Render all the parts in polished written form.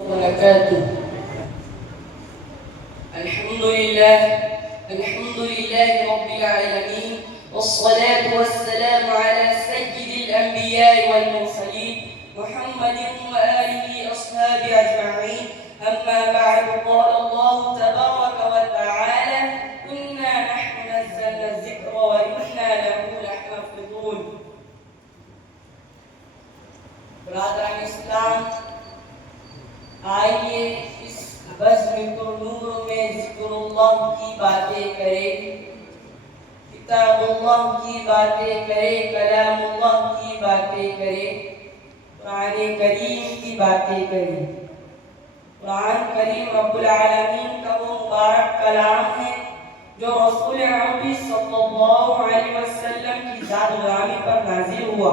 وبركاته. الحمد لله رب العالمين، والصلاة والسلام على سيد الأنبياء والمرسلين محمد وآله أصحابه أجمعين. أما بعد، قال الله تبارك وتعالى: إنا نحن نزلنا الذكر وإنا له لحافظون. برادران اسلام، آئیے اس بزم نور میں ذکر اللہ کی باتیں کرے، کتاب اللہ کی باتیں کرے، کلام اللہ کی باتیں کرے، قرآن کریم کی باتیں کرے۔ قرآن کریم رب العالمین کا وہ مبارک کلام ہے جو رسول عربی صلی اللہ علیہ وسلم کی ذات غرامی پر نازل ہوا۔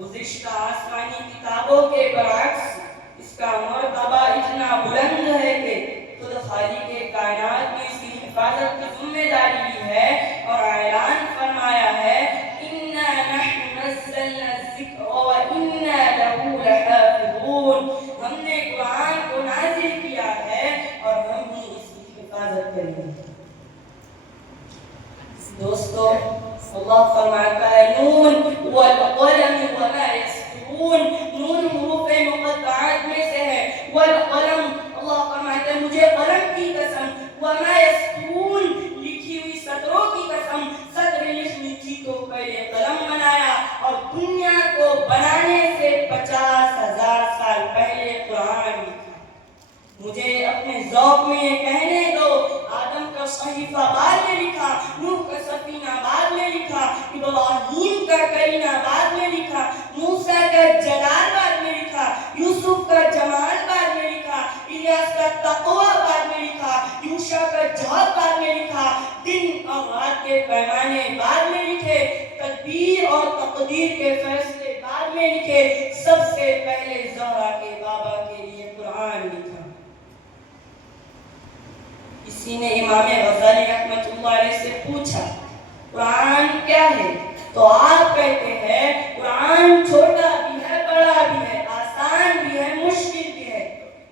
گزشتہ آسمانی کتابوں کے برعکس اس کا مرتبہ اتنا بلند ہے کہ خود خالق کائنات نے اس کی حفاظت کی ذمہ داری لی ہے اور اعلان فرمایا ہے: اِنَّا نَحْنُ نَزَّلْنَا الذِّكْرَ وَإِنَّا لَهُ لَحَافِظُونَ۔ ہم نے قرآن کو نازل کیا ہے اور ہم ہی اس کی حفاظت کریں گے۔ دوستو، اللہ فرماتا ہے: نون والقلم وما یسطرون۔ نون حروف مقطعات میں سے ہے، والقلم اللہ فرماتا ہے مجھے قلم کی قسم، وما یسطرون لکھی ہوئی سطروں کی قسم۔ سطر لکھنی تھی تو پہلے قلم بنایا، اور دنیا کو بنانے سے 50,000 سال پہلے قرآن لکھا۔ مجھے اپنے ذوق میں یہ کہنے دو، آدم کا صحیفہ بعد میں لکھا، نوح کا سفینہ بعد میں لکھا، ابراہیم کا کرینہ بعد میں لکھا، موسیٰ کا جلال بعد میں لکھا، یوسف کا جمال بعد میں لکھا، الیاس کا تقوی بعد میں لکھا، یوشع کا جہاد بعد میں لکھا، دن اور رات کے پیمانے بعد میں لکھے، تدبیر اور تقدیر کے فیصلے بعد میں لکھے، سب سے پہلے زہرا کے بابا کے لیے قرآن لکھا۔ کسی نے امام غزالی رحمۃ اللہ علیہ سے پوچھا قرآن کیا ہے؟ تو آپ کہتے ہیں قرآن چھوٹا بھی ہے، بڑا بھی ہے، آسان بھی ہے، مشکل بھی ہے۔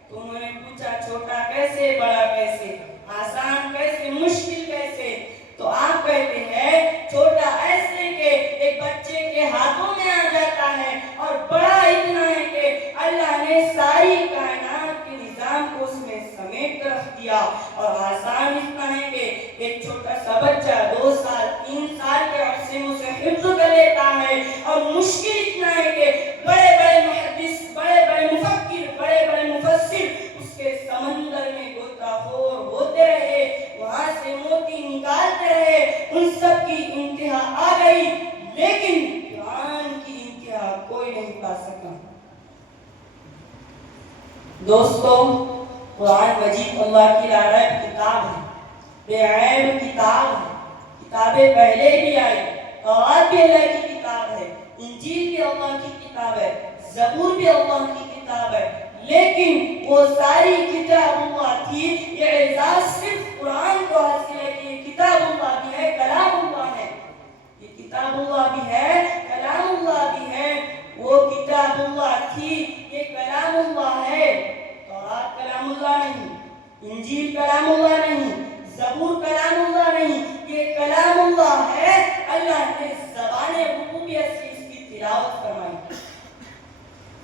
تو انہوں نے پوچھا چھوٹا کیسے، بڑا کیسے، آسان کیسے، مشکل کیسے؟ تو آپ کہتے ہیں چھوٹا ایسے کہ ایک بچے کے ہاتھوں میں آ جاتا ہے، اور بڑا اتنا ہے کہ اللہ نے ساری کائنات کے نظام کو اس میں سمیٹ کر رکھ دیا، اور آسان اتنا ہے کہ ایک چھوٹا سا بچہ 2 سال 3 سال کے عرصے میں اسے حفظ کر لیتا ہے، اور مشکل اتنا ہے کہ بڑے بڑے محدث، بڑے بڑے مفکر، بڑے بڑے مفسر اس کے سمندر میں غوطہ خور ہوتے رہے، وہاں سے موتی نکالتے رہے، ان سب کی انتہا آ گئی، لیکن قرآن کی انتہا کوئی نہیں پا سکا۔ دوستو، قرآن مجید اللہ کی لاریب کتاب ہے، بے عیب کتاب ہے۔ کتابیں پہلے بھی آئی، تورات بھی اللہ کی کتاب ہے، انجیل بھی اللہ کی کتاب ہے، زبور بھی اللہ کی کتاب ہے، لیکن وہ ساری کتاب اللہ تھی۔ یہ اعزاز صرف قرآن کو حاصل ہے کہ یہ کتاب اللہ بھی ہے، کلام اللہ ہے۔ یہ کتاب اللہ بھی ہے، کلام اللہ بھی ہے۔ وہ کتاب اللہ تھی، یہ کلام اللہ ہے۔ تورات کلام اللہ نہیں، انجیل کلام اللہ نہیں، زبور کلام اللہ نہیں، یہ کلام اللہ ہے۔ اللہ نے زبان ربوبیت سے اس کی تلاوت فرمائی۔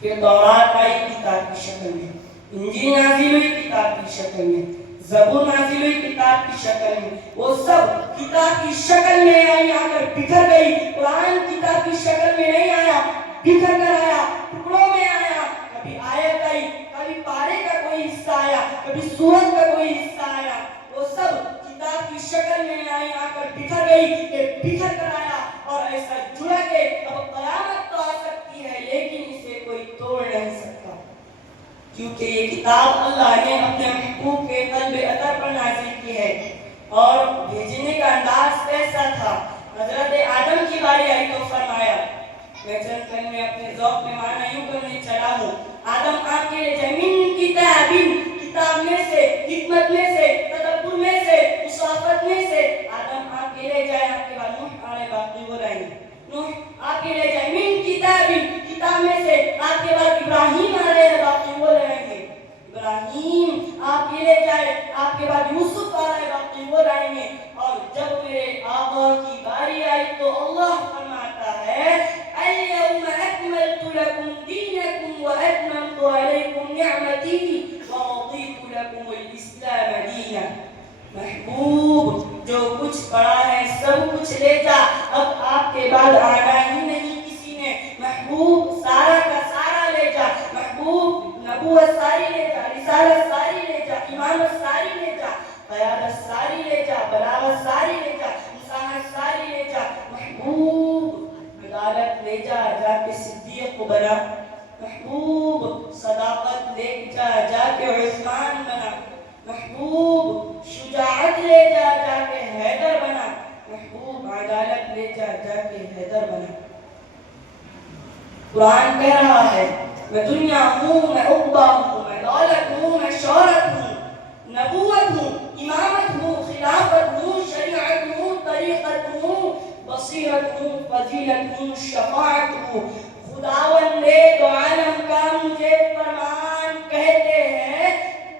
پھر تورات آئی کتاب کی شکل میں، انجیل نازل ہوئی کتاب کی شکل میں، زبور نازل ہوئی کتاب کی شکل میں، وہ سب کتاب کی شکل میں آئی، آ کر بکھر گئی۔ قرآن کتاب کی شکل میں نہیں آیا، بکھر کر آیا، ٹکڑوں میں آیا۔ کبھی آیت آئی، کبھی پارے کا کوئی حصہ آیا، کبھی سورت کا کوئی حصہ آیا، وہ سب کتاب کی شکل میں آئی، آ کر بکھر گئی، یہ بکھر کر آیا، اور ایسا جڑا کہ اب قیامت تو آ سکتی ہے لیکن اسے کوئی توڑ نہیں سکتا، کیونکہ یہ کتاب اللہ نے اپنے محبوب کے قلب اطہر پر نازل کی ہے۔ اور بھیجنے کا انداز کیسا تھا؟ حضرت آدم کی باری آئی تو فرمایا، میں چند پن میں اپنے ذوق میں معنی یوں کرنے چلا ہوں، آدم آپ کے لیے زمین کتاب میں سے، حکمت میں سے، تدبر میں سے، مصافت میں سے آدم آپ کے لے جائے، آپ کے بعد نوح آنے باقی وہ رہیں گے، نوح آپ کے لے جائے من کتاب میں سے، آپ کے بعد ابراہیم آ رہے ہیں باقی وہ رہیں گے، آپ کے بعد یوسف آ رہے باقی وہ لائیں گے. اور جب میرے آقا کی باری آئی تو اللہ فرماتا ہے اليوم اکملت لکم دینکم واتممت علیکم نعمتی ورضیت لکم الاسلام دینا. محبوب جو کچھ پڑا ہے سب کچھ لے جا, اب آپ کے بعد آنا ہی نہیں کسی نے. محبوب سارا کا سارا لے جا. محبوب نبوت ساری لے جا, رسالت ساری لے جا, امامت ساری لے جا, قیادت ساری لے جا, بلاغت ساری لے جا, مساحت ساری لے جا. محبوب عدالت لے جا, جا کے صدیق کو بنا. محبوب صداقت لے جا, جا کے عثمان بنا. محبوب شجاعت لے جا, جا کے حیدر بنا. محبوب عدالت لے جا, جا کے حیدر بنا. قرآن کہہ رہا ہے میں دنیا ہوں, میں عقبہ ہوں, میں دولت ہوں, میں شہرت ہوں, نبوت ہوں, امامت ہوں, خلافت ہوں, شریعت ہوں, طریقت ہوں, بصیرت ہوں, فضیلت ہوں, شفاعت ہوں. خداوند دو عالم کا مجھے فرمان کہتے ہیں,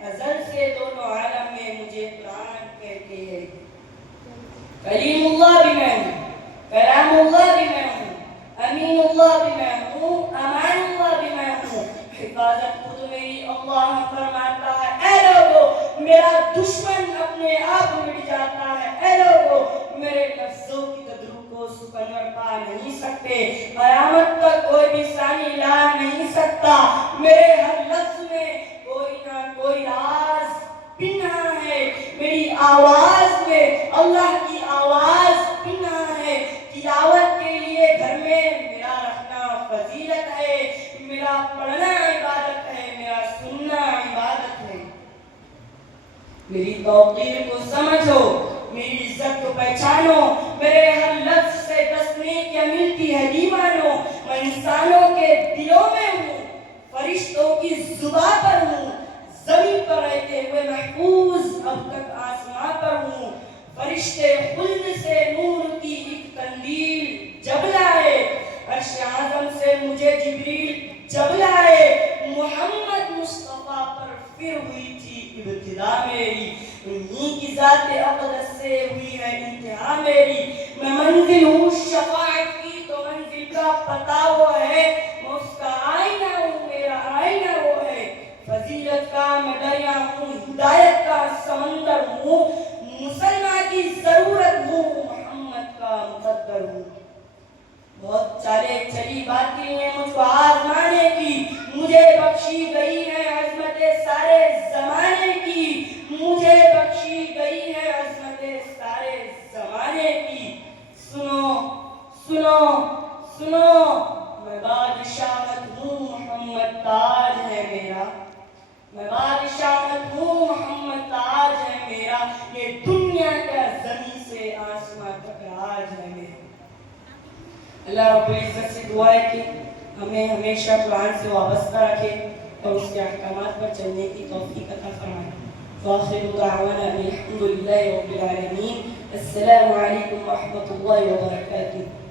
ازل سے دونوں عالم میں مجھے قرآن کہتے ہیں. کلیم اللہ بھی میں ہوں, کلام اللہ بھی میں ہوں, امین اللہ بھی میں ہوں, امان اللہ بھی میں ہوں. حفاظت خود میری اللہ فرماتا ہے اے لوگو میرا دشمن اپنے آپ مٹ جاتا ہے. اے لوگو میرے لفظوں کی تدرو کو سکنور پا نہیں سکتے, قیامت تک کوئی بھی ثانی لا نہیں سکتا. میرے ہر لفظ میں کوئی نہ کوئی راز پنہا ہے. میری آواز میں اللہ کی آواز پنہا ہے. تلاوت کے لیے گھر میں میرا رکھنا فضیلت ہے, میرا پڑھنا عبادت ہے, میرا سننا عبادت ہے. میری توقیر کو سمجھو, میری عزت کو پہچانو. میرے ہر لفظ سے تصدیق کیا ملتی ہے دیوانوں. میں انسانوں کے دلوں میں ہوں, فرشتوں کی زباں پر ہوں, زمین پر رہتے ہوئے محفوظ اب تک آسمان پر ہوں. فرشتے خلد سے نور کی ایک قندیل جب لائے, عرش اعظم سے مجھے جبریل جب لائے. محمد مصطفیٰ پر پھر ہوئی تھی ابتدا میری, انہی کی ذات اقدس سے ہوئی ہے انتہا میری. میں منزل ہوں شفاعت کی تو منزل کا پتہ وہ ہے, میں اس کا آئینہ ہوں, میرا آئینہ وہ ہے. فضیلت کا میں دریا ہوں, ہدایت کا سمندر ہوں, مسلمان کی ضرورت ہوں, محمد کا مقدر ہوں. بہت چالے چلی باتیں ہیں مجھ کو آزمانے کی, مجھے بخشی گئی ہے عظمت سارے زمانے کی. مجھے بخشی گئی ہے عظمت سارے زمانے کی. سنو سنو سنو, میں بادشاہت ہوں, محمد تاج ہے میرا. میں بادشاہت ہوں, محمد تاج ہے میرا. یہ دنیا کا زمین سے آسمان تک راج ہے میرا. اللہ رب العزت سے دعا ہے کہ ہمیں ہمیشہ قرآن سے وابستہ رکھے اور اس کے احکامات پر چلنے کی توفیق عطا فرمائے. وآخر دعوانا الحمد للہ رب العالمین. السلام علیکم ورحمۃ اللہ وبرکاتہ.